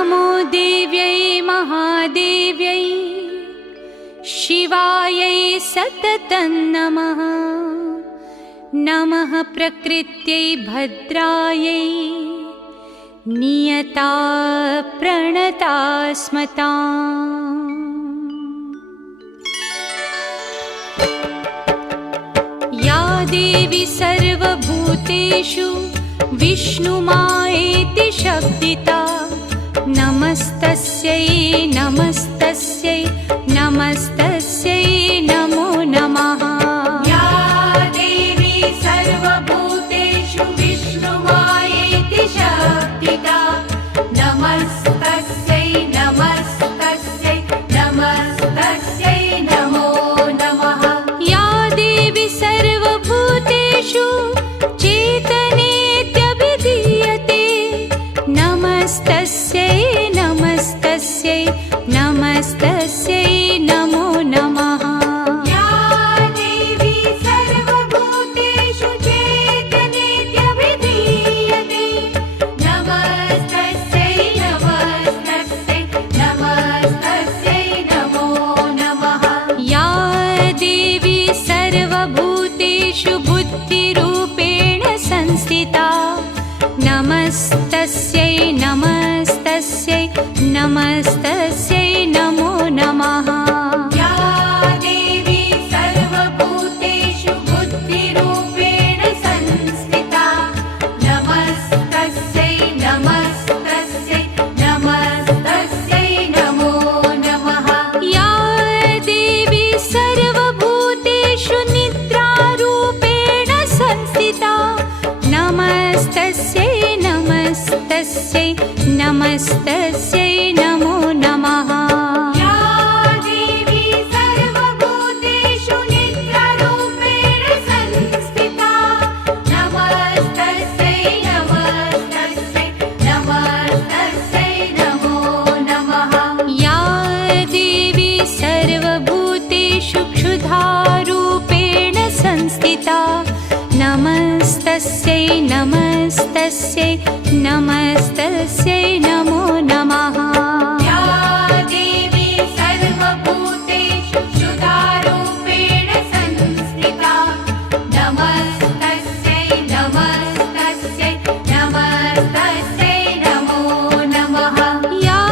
नमो देव्यै महादेव्यै शिवायै सततं नमः। नमः प्रकृत्यै भद्रायै नियता प्रणता स्मताम्। या देवी सर्वभूतेषु विष्णुमायेति शब्दिता नमस्तस्यै नमस्तस्यै नमस्तस्यै नमो नमः। या देवी सर्वभूतेषु विष्णुमायेति शब्दिता नमस्तस्यै नमस्तस्यै नमस्तस्यै नमो नमः। या देवी सर्वभूतेषु चेतनेत्यभिधीयते नमस्तस्यै नमस्तस्यै नमस्तस्यै नमो नमः। या देवी सर्वभूतेषु चेतनेत्यभिधीयते नमस्तस्यै नमस्तस्यै नमस्तस्यै नमो नमः। या देवी सर्वभूतेषु बुद्धिरूपेण संस्थिता नमस्तस्यै नमस्तस्यै नमस्तस्यै नमो नमः। या देवी सर्वभूतेषु बुद्धिरूपेण संस्थिता नमस्तस्यै नमस्तस्यै नमस्तस्यै नमो नमः। या देवी सर्वभूतेषु निद्रारूपेण संस्थिता नमस्तस्यै नमस्तस्यै नमस्तस्यै नमो नमः। या देवी सर्वभूतेषु निद्रारूपेण संस्थिता नमस्तस्यै नमस्तस्यै नमस्तस्यै नमो नमः। या देवी सर्वभूतेषु क्षुधारूपेण संस्थिता नमस्तस्यै नमस्तस्यै नमस्तस्यै नमो नमः। या देवी सर्वभूतेषु क्षुधारूपेण संस्थिता नमस्तस्यै नमस्तस्यै नमस्तस्यै नमो नमः। या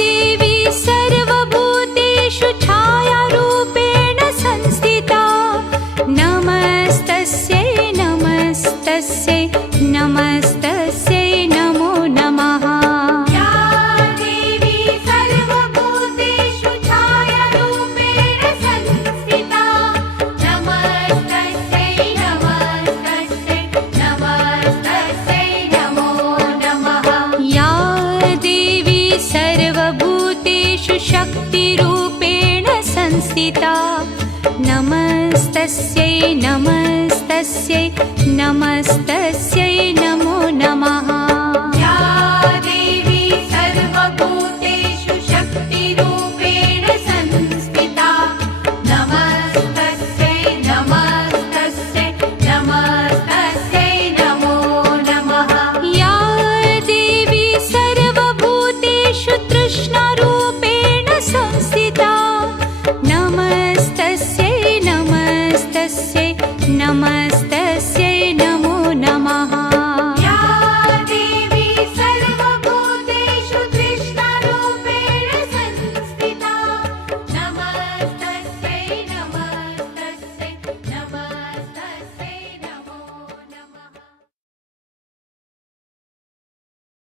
देवी सर्वभूतेषु छायारूपेण संस्थिता नमस्तस्यै नमस्तस्यै नमस्तस्यै नमो नमः। या देवी सर्वभूतेषु छायारूपेण संस्थिता नमस्तस्यै नमस्तस्यै नमस्तस्यै नमो नमः। या देवी सर्वभूतेषु शक्तिरूपेण संस्थिता नमस्तस्यै नमस्तस्यै नमस्तस्यै